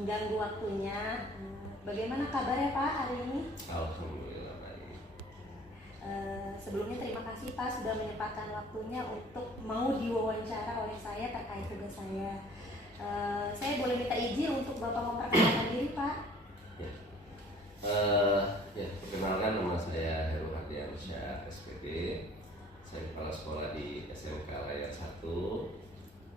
mengganggu waktunya. Bagaimana kabarnya Pak hari ini? Alhamdulillah baik. Sebelumnya terima kasih Pak sudah menyempatkan waktunya untuk mau diwawancara oleh saya terkait tugas saya. Saya boleh minta izin untuk Bapak memperkenalkan diri Pak? Perkenalkan, nama saya Heru Hardiansyah, SPD. Saya kepala sekolah di SMK Layar 1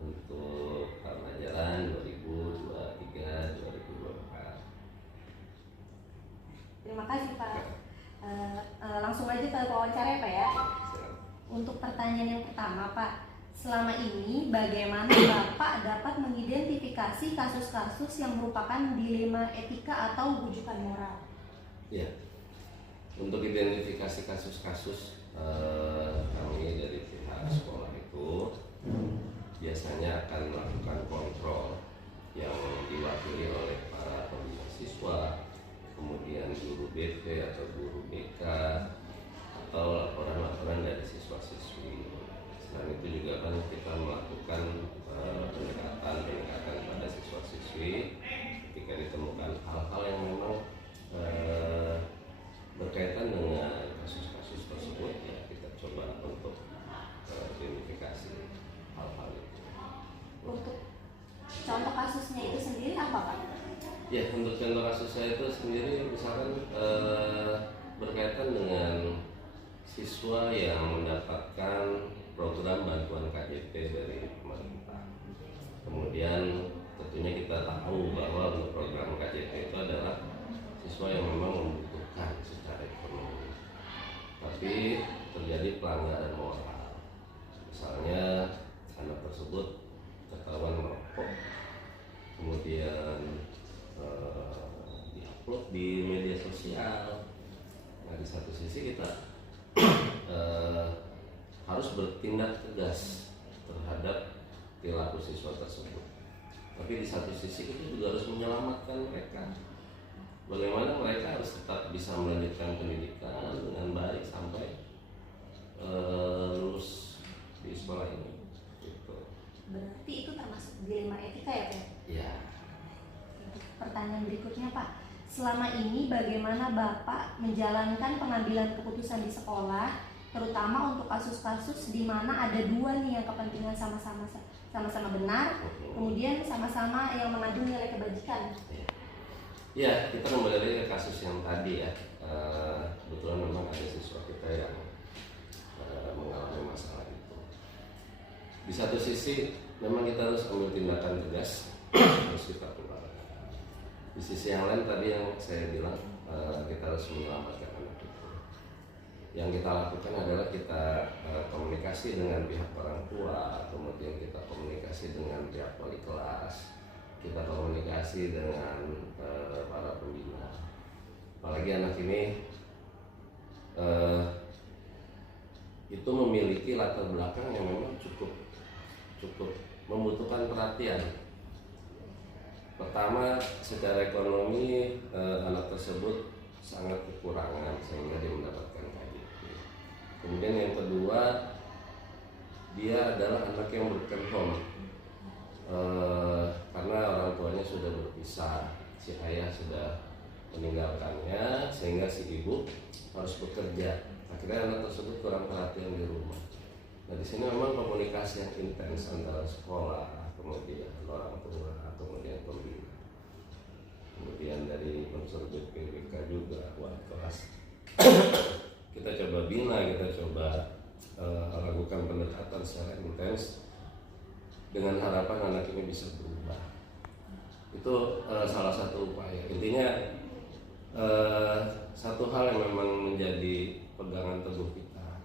untuk tahun ajaran 2023-2024. Terima kasih Pak. Langsung aja ke wawancara ya Pak ya. Untuk pertanyaan yang pertama Pak, selama ini bagaimana Bapak dapat mengidentifikasi kasus-kasus yang merupakan dilema etika atau rujukan moral? Ya, untuk identifikasi kasus-kasus kami dari pihak sekolah itu biasanya akan melakukan kontrol yang diwakili oleh para pembina siswa, kemudian guru BP atau guru BK, atau laporan-laporan dari siswa-siswi. Selain itu juga kan kita melakukan pendekatan pada siswa-siswi ketika ditemukan hal-hal yang memang berkaitan dengan kasus-kasus tersebut, ya kita coba untuk identifikasi hal-hal itu. Untuk contoh kasusnya itu sendiri apa Pak? Ya, untuk contoh kasusnya itu sendiri misalkan berkaitan dengan siswa yang mendapatkan program bantuan KJP dari pemerintah. Kemudian tentunya kita tahu bahwa untuk program KJP itu adalah siswa yang memang membutuhkan secara ekonomi, tapi terjadi pelanggaran moral. Misalnya anak tersebut ketahuan merokok, kemudian diupload di media sosial. Nah, di satu sisi kita harus bertindak tegas terhadap perilaku siswa tersebut, tapi di satu sisi kita juga harus menyelamatkan mereka. Bagaimana mereka harus tetap bisa melanjutkan pendidikan dengan baik sampai lulus di sekolah ini. Gitu. Berarti itu termasuk dilema etika ya Pak? Ya. Pertanyaan berikutnya Pak, selama ini bagaimana Bapak menjalankan pengambilan keputusan di sekolah, terutama untuk kasus-kasus di mana ada dua nih yang kepentingan sama-sama benar, kemudian sama-sama yang mengandung nilai kebajikan? Ya, kita kembali lagi ke kasus yang tadi ya. Kebetulan memang ada siswa kita yang mengalami masalah itu. Di satu sisi memang kita harus ambil tindakan tegas, harus kita keluarkan. Di sisi yang lain tadi yang saya bilang, kita harus menyelamatkan anak itu. Yang kita lakukan adalah kita komunikasi dengan pihak orang tua, kemudian kita komunikasi dengan pihak wali kelas, kita komunikasi dengan para pembina. Apalagi anak ini itu memiliki latar belakang yang memang cukup membutuhkan perhatian. Pertama, secara ekonomi anak tersebut sangat kekurangan sehingga dia mendapatkan KJP. Kemudian yang kedua, dia adalah anak yang broken home. Karena orang tuanya sudah berpisah, si ayah sudah meninggalkannya sehingga si ibu harus bekerja. Akhirnya anak tersebut kurang perhatian di rumah. Nah, di sini memang komunikasi yang intens antara sekolah, kemudian orang tua, kemudian pembina, kemudian dari unsur BPK juga wali kelas. Kita coba bina, kita coba lakukan pendekatan secara intens dengan harapan anak ini bisa berubah. Itu salah satu upaya. Intinya satu hal yang memang menjadi pegangan teguh kita,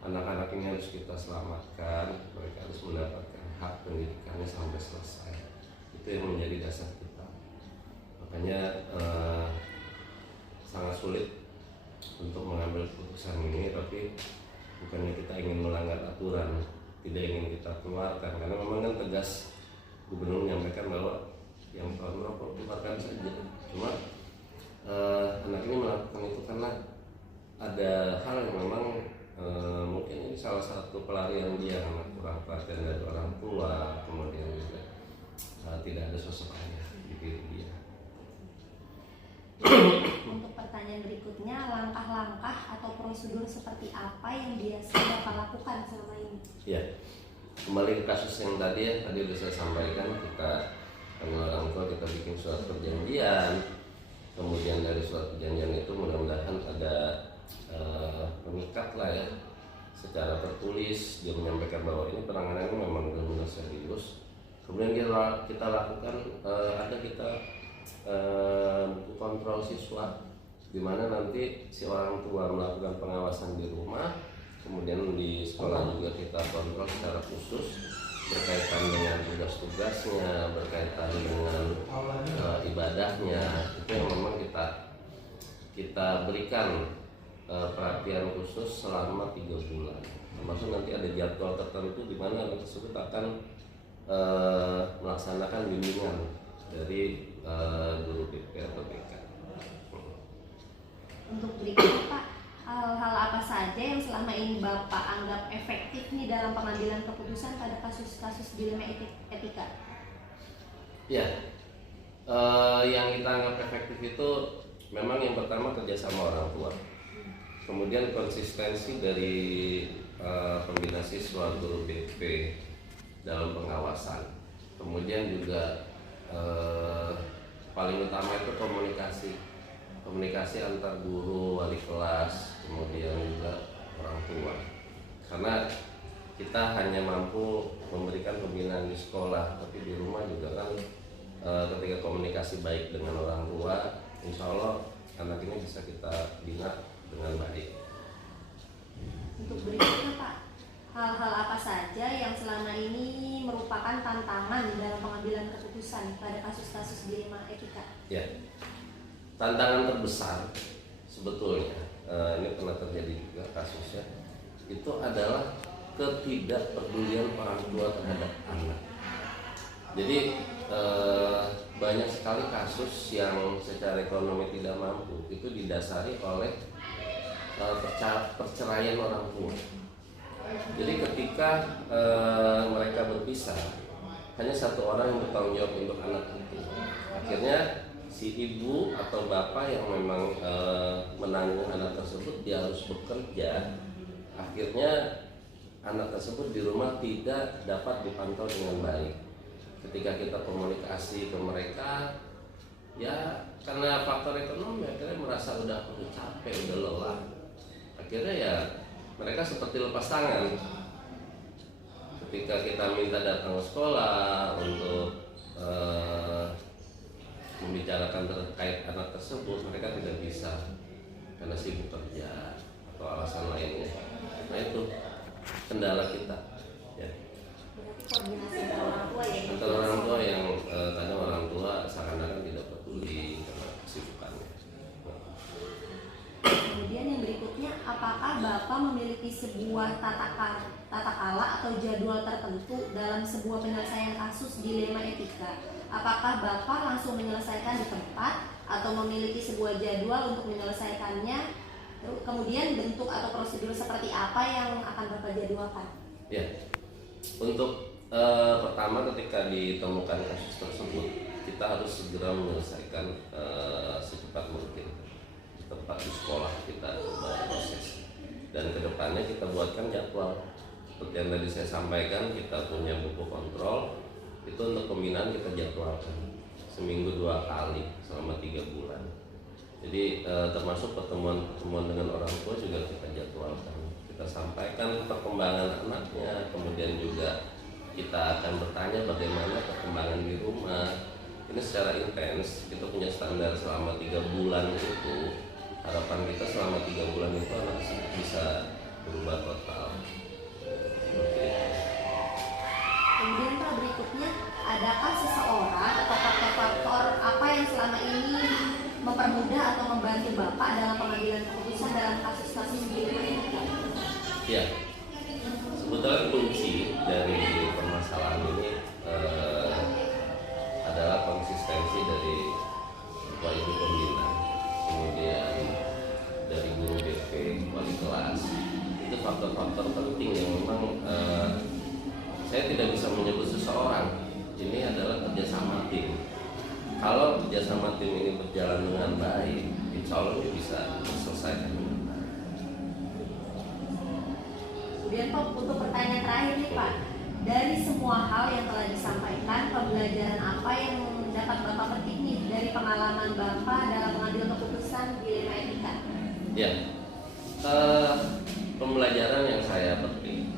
anak-anak ini harus kita selamatkan, mereka harus mendapatkan hak pendidikannya sampai selesai. Itu yang menjadi dasar kita. Makanya sangat sulit untuk mengambil keputusan ini, tapi bukannya kita ingin melanggar aturan, tidak ingin kita keluarkan, karena memang kan tegas gubernur menyampaikan bahwa yang telah merokok keluarkan saja. Cuma anak ini melakukan itu karena ada hal yang memang mungkin ini salah satu pelarian dia karena kurang perhatian dari orang tua, kemudian juga tidak ada sosok ayah di diri dia. Untuk pertanyaan berikutnya, langkah-langkah atau prosedur seperti apa yang biasa Bapak lakukan selama ini? Ya, kembali ke kasus yang tadi ya, tadi sudah saya sampaikan, kita dengan orang tua kita bikin surat perjanjian, kemudian dari surat perjanjian itu mudah-mudahan ada pengikat lah ya, secara tertulis dia menyampaikan bahwa ini penanganannya memang benar-benar serius. Kemudian kita lakukan kita buku kontrol siswa, di mana nanti si orang tua melakukan pengawasan di rumah, kemudian di sekolah juga kita kontrol secara khusus berkaitan dengan tugas-tugasnya, berkaitan dengan ibadahnya. Itu yang memang kita berikan perhatian khusus selama 3 bulan. Termasuk nanti ada jadwal tertentu di mana anak tersebut akan melaksanakan bimbingan dari guru BP atau BK. Untuk berikutnya Pak, hal-hal apa saja yang selama ini Bapak anggap efektif nih dalam pengambilan keputusan pada kasus-kasus dilema etika? Ya, yang kita anggap efektif itu memang yang pertama kerjasama orang tua, kemudian konsistensi dari pembina siswa, guru BP dalam pengawasan, kemudian juga paling utama itu komunikasi antar guru, wali kelas, kemudian juga orang tua. Karena kita hanya mampu memberikan pembinaan di sekolah, tapi di rumah juga kan ketika komunikasi baik dengan orang tua, insya Allah anak ini bisa kita bina dengan baik. Untuk berikutnya Pak, hal-hal apa saja yang selama ini merupakan tantangan dalam pengambilan keputusan pada kasus-kasus dilema etika? Ya, tantangan terbesar sebetulnya ini pernah terjadi juga kasusnya, itu adalah ketidakpedulian orang tua terhadap anak. Jadi banyak sekali kasus yang secara ekonomi tidak mampu itu didasari oleh perceraian orang tua. Jadi ketika mereka berpisah, hanya satu orang yang bertanggung jawab untuk anak itu. Akhirnya si ibu atau bapak yang memang menanggung anak tersebut, dia harus bekerja. Akhirnya anak tersebut di rumah tidak dapat dipantau dengan baik. Ketika kita komunikasi ke mereka, ya karena faktor ekonomi akhirnya merasa udah capek, udah lelah. Akhirnya ya mereka seperti lepas tangan. Ketika kita minta datang ke sekolah untuk membicarakan terkait anak tersebut, mereka tidak bisa karena sibuk kerja atau alasan lainnya. Nah itu kendala kita ya. Koordinasi antara orang tua ya? Antara orang tua yang kadang orang tua seakan-akan tidak peduli karena kesibukannya. Kemudian yang berikutnya, apakah Bapak memiliki sebuah tata kala atau jadwal tertentu dalam sebuah penyelesaian kasus dilema etika? Apakah Bapak langsung menyelesaikan di tempat atau memiliki sebuah jadwal untuk menyelesaikannya? Kemudian bentuk atau prosedur seperti apa yang akan Bapak jadwalkan? Ya, untuk pertama ketika ditemukan kasus tersebut, kita harus segera menyelesaikan secepat mungkin di tempat di sekolah kita proses. Dan kedepannya kita buatkan jadwal. Seperti yang tadi saya sampaikan, kita punya buku kontrol. Itu untuk pembinaan kita jadwalkan seminggu 2 kali selama 3 bulan. Jadi termasuk pertemuan dengan orang tua juga kita jadwalkan. Kita sampaikan perkembangan anaknya, kemudian juga kita akan bertanya bagaimana perkembangan di rumah. Ini secara intens, kita punya standar selama 3 bulan itu. Harapan kita selama 3 bulan itu anak bisa berubah total. Seperti itu. Kemudian Pak, berikutnya, adakah seseorang atau faktor-faktor apa yang selama ini mempermudah atau membantu Bapak dalam pengambilan keputusan dalam kasus-kasus dilema etika? Ya, sebetulnya kunci dari permasalahan ini adalah konsistensi dari Bapak Ibu pembina, kemudian dari guru BP, wali kelas. Itu faktor-faktor penting yang memang saya tidak bisa menyebut seseorang. Ini adalah kerjasama tim. Kalau kerjasama tim ini berjalan dengan baik, insya Allah ini bisa selesaikan dengan baik. Kemudian Pak, untuk pertanyaan terakhir nih Pak, dari semua hal yang telah disampaikan, pembelajaran apa yang dapat Bapak petik nih dari pengalaman Bapak dalam pengambilan keputusan dilema etika? Ya, pembelajaran yang saya petik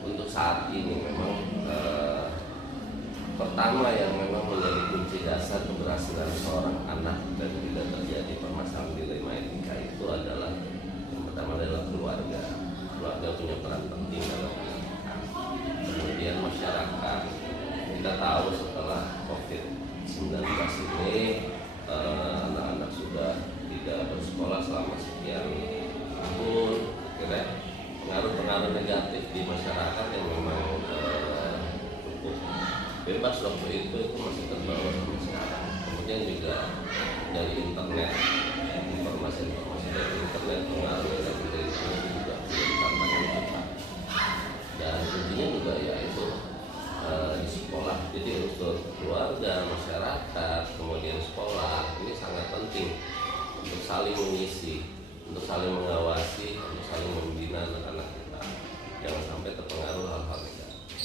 untuk saat ini memang pertama yang memang menjadi kunci dasar keberhasilan seorang anak dan tidak terjadi permasalahan dilema etika itu adalah yang pertama adalah keluarga. Keluarga punya peran penting dalam pendidikan. Kemudian masyarakat, kita tahu setelah COVID-19 ini anak-anak sudah tidak bersekolah selama sekian tahun, kira pengaruh-pengaruh negatif di masyarakat yang memang cukup bebas waktu itu masih terbawa sampai sekarang. Kemudian juga dari internet, informasi-informasi dari internet pengaruh negatif dari itu juga menjadi tantangan kita. Dan intinya juga ya itu di sekolah. Jadi unsur keluarga, masyarakat, kemudian sekolah ini sangat penting untuk saling mengisi, untuk saling mengawasi, untuk saling membina anak-anak kita. Jangan sampai terpengaruh hal-hal negatif.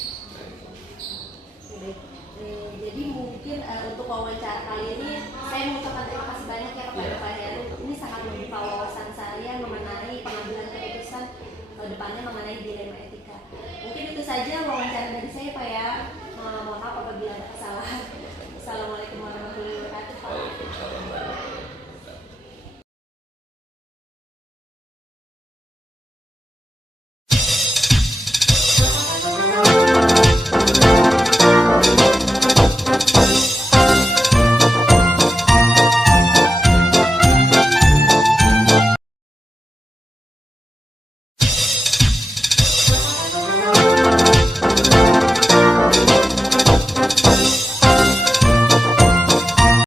Jadi mungkin untuk wawancara kali ini saya mengucapkan terima kasih banyak ya kepada Pak Heru. Ini sangat membuka wawasan saya mengenai pengambilan keputusan ke depannya mengenai dilema etika. Mungkin itu saja wawancara dari saya Pak ya.